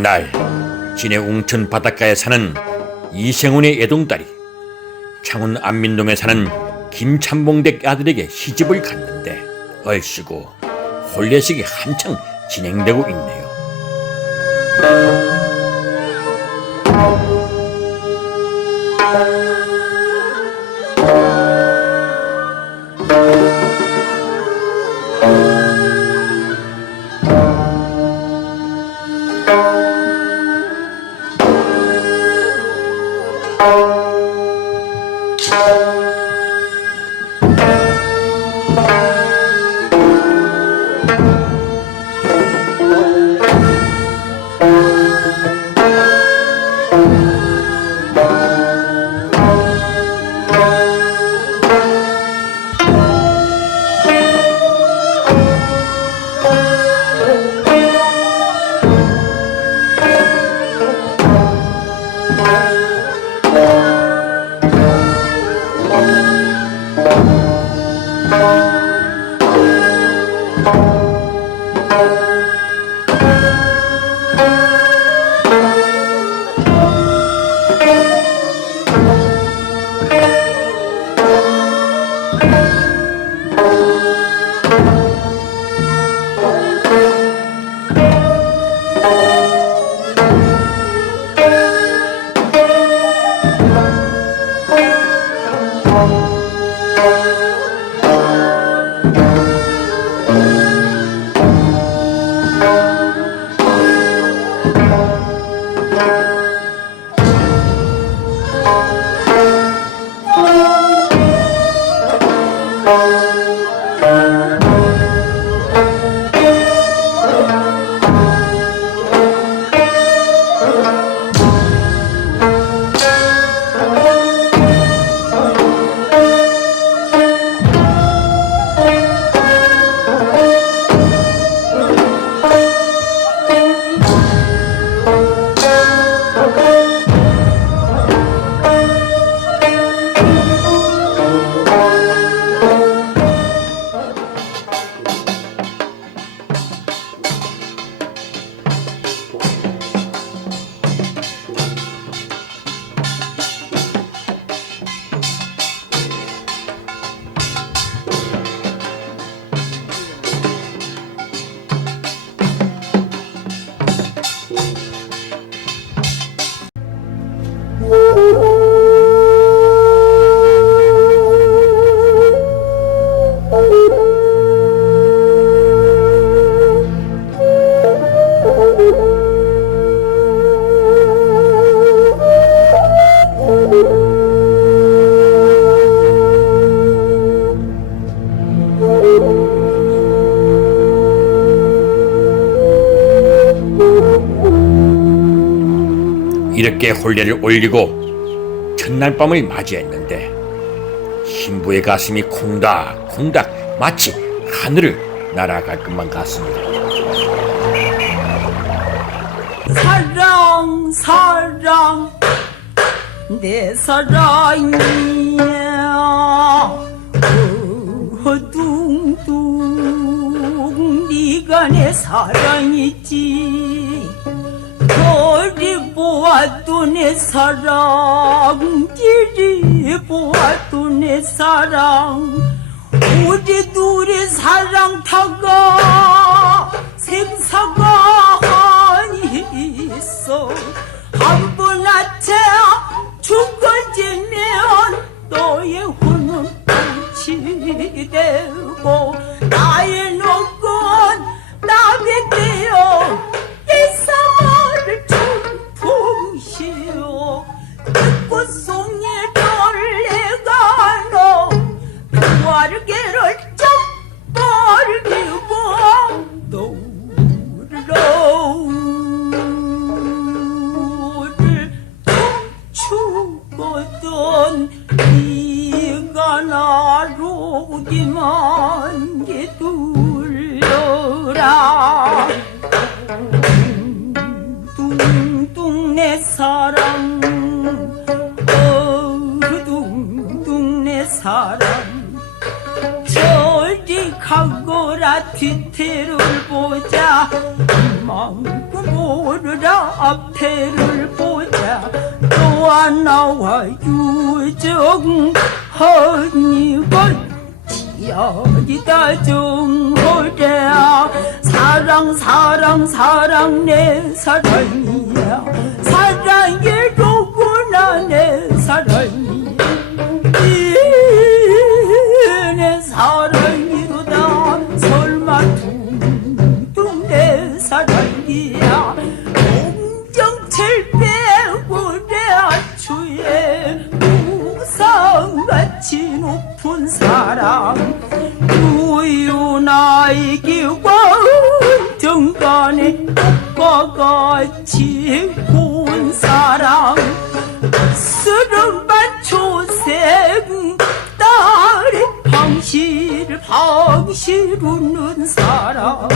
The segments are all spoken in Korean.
옛날 진해 웅천 바닷가에 사는 이생훈의 애동딸이 창원 안민동에 사는 김참봉댁 아들에게 시집을 갔는데 얼씨구 혼례식이 한창 진행되고 있네요. 이렇게 혼례를 올리고 첫날 밤을 맞이했는데 신부의 가슴이 콩닥콩닥 마치 하늘을 날아갈 것만 같습니다. 사랑 사랑 내 사랑이야 어둥둥 네가 내 사랑이지 보아도 내 사랑 길이 보아도 내 사랑. 우리 둘이 사랑 타가 유정하니건 여기다 정호래야. 사랑 사랑 사랑 내 사랑이야. 사랑이 누구나 내 사랑이야 높은 사랑. 유유나이기와 정간에 꽃과 같이 고운 사랑. 스름반 초생 딸의 방실 방실 웃는 사람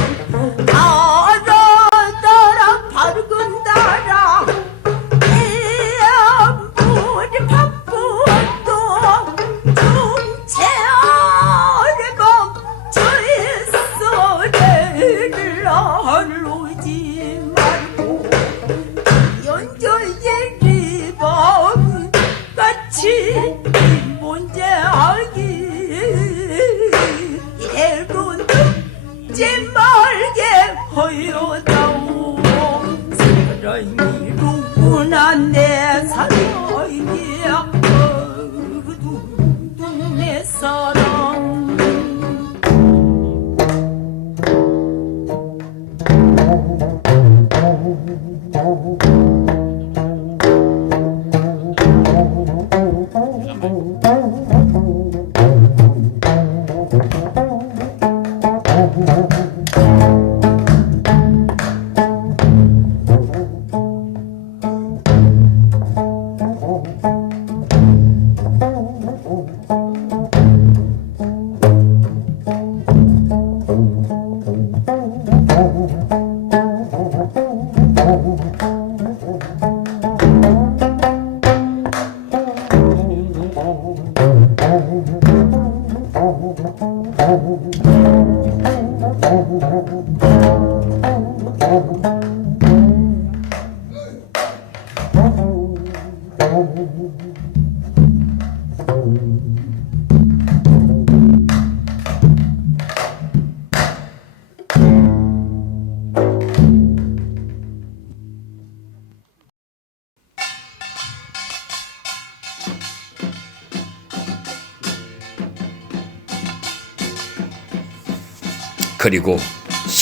그리고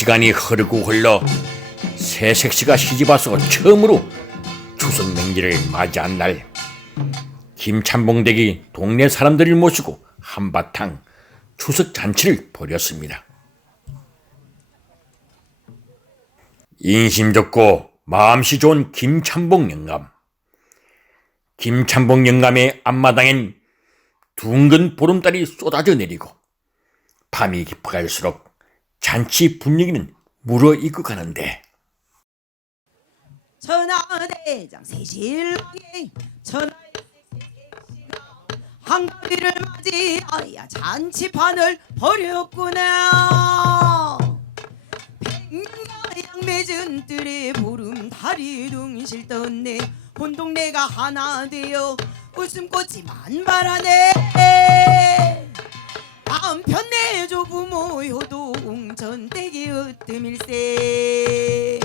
시간이 흐르고 흘러 새색시가 시집와서 처음으로 추석 명절을 맞이한 날 김찬봉댁이 동네 사람들을 모시고 한바탕 추석 잔치를 벌였습니다. 인심 좋고 마음씨 좋은 김찬봉 영감. 김찬봉 영감의 앞마당엔 둥근 보름달이 쏟아져 내리고 밤이 깊어갈수록 잔치 분위기는 물어익고 가는데. 천하대장 새신랑이 천하의 한가위를 맞이하여 잔치판을 벌였구나. 백년가 양매진 뜰에 보름 달이 둥실 떴네. 온 동네가 하나 되어 웃음꽃이 만발하네 남편 내조 부모 효동 전대기 으뜸일세.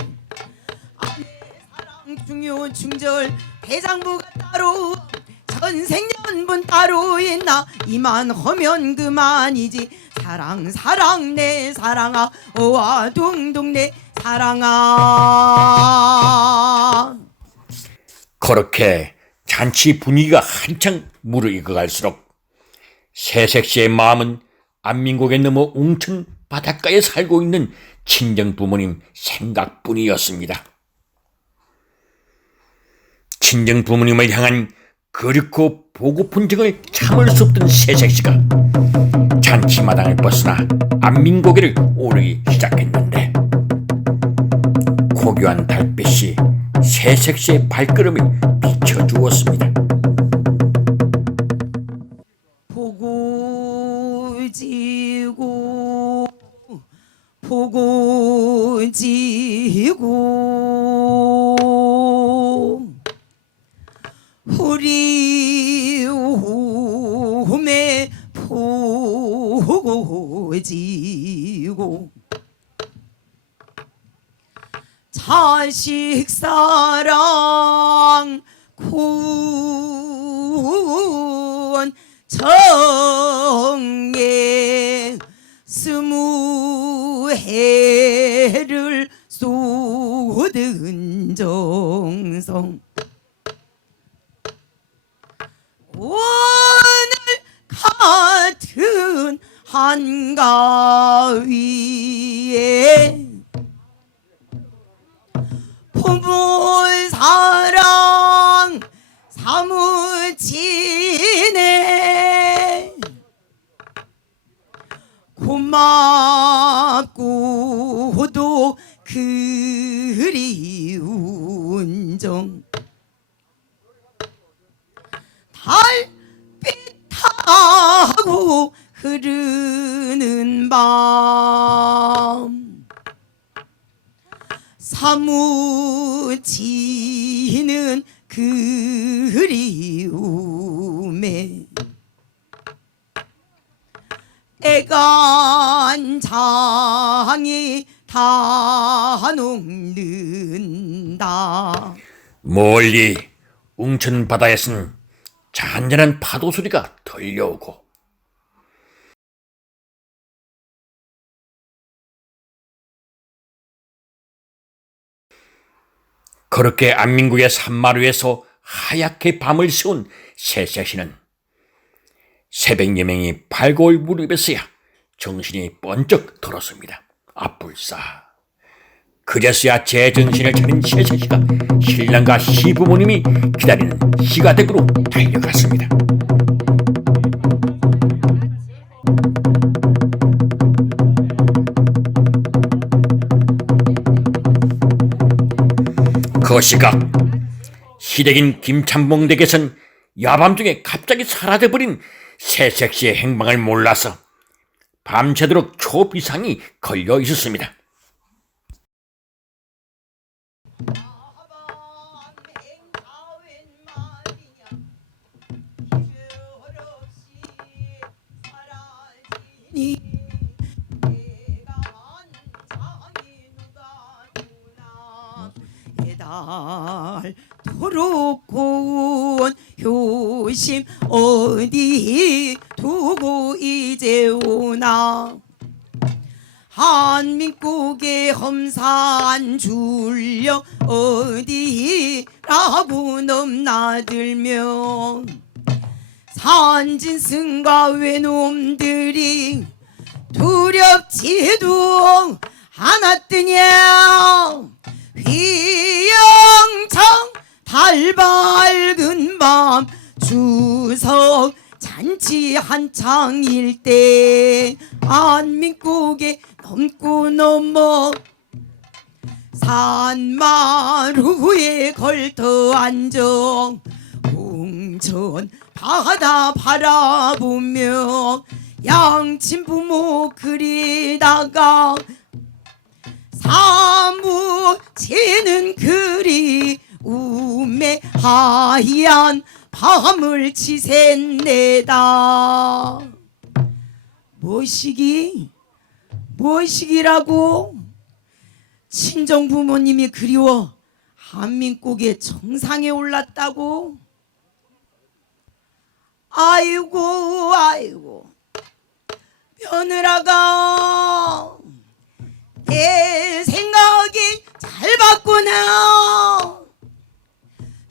사랑 중요 충절 대장부가 따로 전생연분 따로 있나? 이만 하면 그만이지. 사랑 사랑 내 사랑아 어와 둥둥 내 사랑아. 그렇게 잔치 분위기가 한창 무르익어 갈수록 새색시의 마음은 안민국에 넘어 웅천 바닷가에 살고 있는 친정 부모님 생각뿐이었습니다. 친정 부모님을 향한 그립고 보고픈 정을 참을 수 없던 새색시가 잔치마당을 벗어나 안민고개를 오르기 시작했는데 고교한 달빛이 새색시의 발걸음을 비춰주었습니다. 자식 사랑 고운 정에 스무 해를 쏟은 정성. 오늘 같은 한가위에 부부 사랑 사무치네 고맙고도 그리운 정. 달빛 타고 흐르는 밤 사무치는 그리움에 애간장이 다 녹는다. 멀리 웅천 바다에선 잔잔한 파도 소리가 들려오고 그렇게 안민국의 산마루에서 하얗게 밤을 새운 새색시는 새벽 예명이 발골 무렵에서야 정신이 번쩍 들었습니다. 아뿔싸. 그제서야 제 정신을 차린 새색시가 신랑과 시부모님이 기다리는 시가댁으로 달려갔습니다. 그 시각 시댁인 김참봉 댁에선 야밤중에 갑자기 사라져버린 새색시의 행방을 몰라서 밤새도록 초비상이 걸려 있었습니다. 달도록 고운 효심 어디 두고 이제 오나? 한민국의 험산 줄려 어디라고 넘나들며? 산진승과 외놈들이 두렵지도 않았더냐 휘영청 달 밝은 밤 추석 잔치 한창일 때 안민국에 넘고 넘어 산마루에 걸터 앉아 웅천 바다 바라보며 양친 부모 그리다가 사무치는 그리 우매 하얀 밤을 치샌내다 무엇이기? 무엇이기라고? 친정 부모님이 그리워 한민국의 정상에 올랐다고? 아이고 아이고 며느라가 내 생각이 잘 봤구나.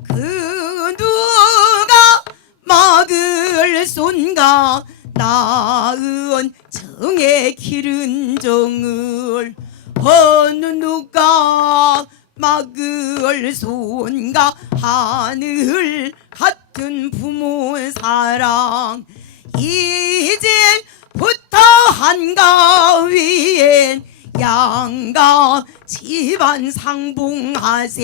그 누가 막을 쏜가? 나은 정의 기른 정을. 어느 누가 막을 쏜가? 하늘 같은 부모 사랑. 이제부터 한가 위엔 양가 집안 상봉하세.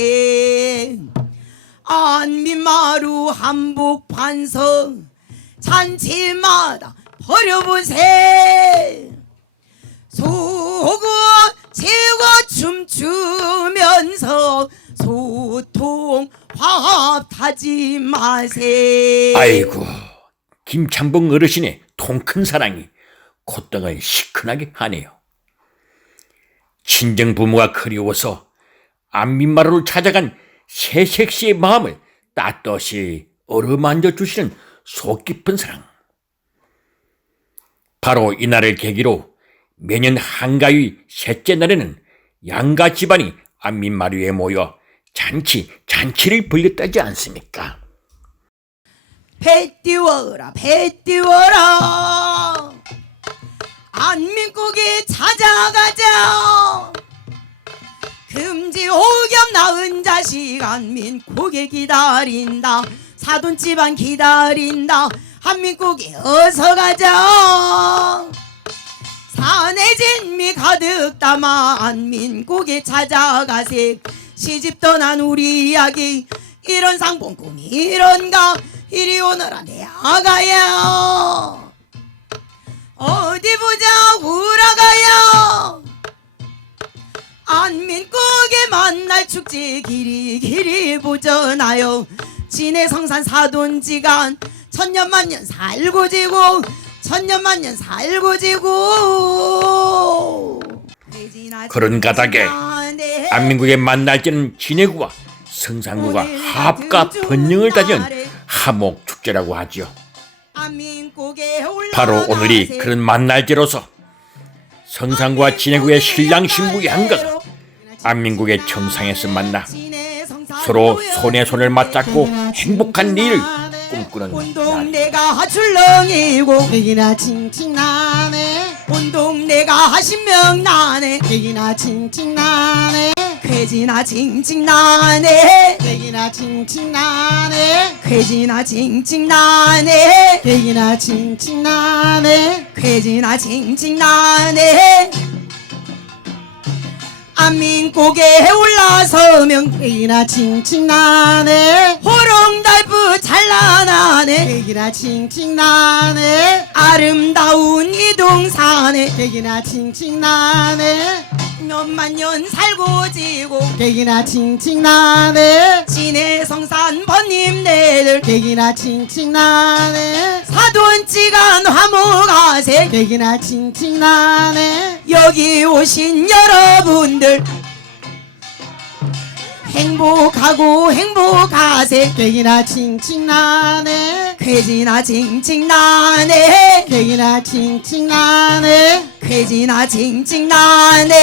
안민마루 한복 반석 잔치마다 버려보세. 속은 지고 춤추면서 소통 화합하지 마세. 아이고 김창봉 어르신의 통큰 사랑이 콧등을 시큰하게 하네요. 친정 부모가 그리워서 안민마루를 찾아간 새색 씨의 마음을 따뜻이 어루만져 주시는 속 깊은 사랑. 바로 이날을 계기로 매년 한가위 셋째 날에는 양가 집안이 안민마루에 모여 잔치 잔치를 벌렸다지 않습니까? 배 띄워라 배 띄워라 안민국이 찾아가자. 금지 오겹 낳은 자식 안민국이 기다린다. 사돈 집안 기다린다. 한민국이 어서 가자. 산에 진미 가득 담아 안민국이 찾아가세 시집 떠난 우리 이야기. 이런 상봉 꿈이 이런가? 이리 오너라 내 아가야 어디 보자 우라가야 안민국에 만날 축제 길이 길이 보전하여 진해 성산 사돈지간 천년만년 살고 지고 천년만년 살고 지고. 그런 가닥에 안민국의 만날지는 진해구와 성산구가 합과 번영을 다진 하목 축제라고 하지요. 바로 오늘이 그런 만날제로서 성산구와 진해구의 신랑 신부의 한가가 안민국의 정상에서 만나 서로 손에 손을 맞잡고 행복한 일을 꿈꾸는 온 날. 동네가 출렁이고 얘기나 칭칭 나네. 온 동네가 신명 나네. 얘기나 칭칭 나네 괴지나 징징 나네. 얘기나 칭칭 나네. 괴지나 징징 나네. 얘기나 칭칭 나네. 괴지나 징징 나네. 안민국에 올라서면 얘기나 칭칭 나네. 호롱달부 찬란하네. 얘기나 칭칭 나네. 아름다운 이 동산에 얘기나 칭칭 나네 몇만 년 살고 지고 얘기나 칭칭 나네. 진해 성산 번님네들 얘기나 칭칭 나네. 사돈지간 화모가세 얘기나 칭칭 나네. 여기 오신 여러분들 행복하고 행복하세. 얘기나 칭칭나네. 괴지나 징징나네. 얘기나 칭칭나네. 괴지나 징징나네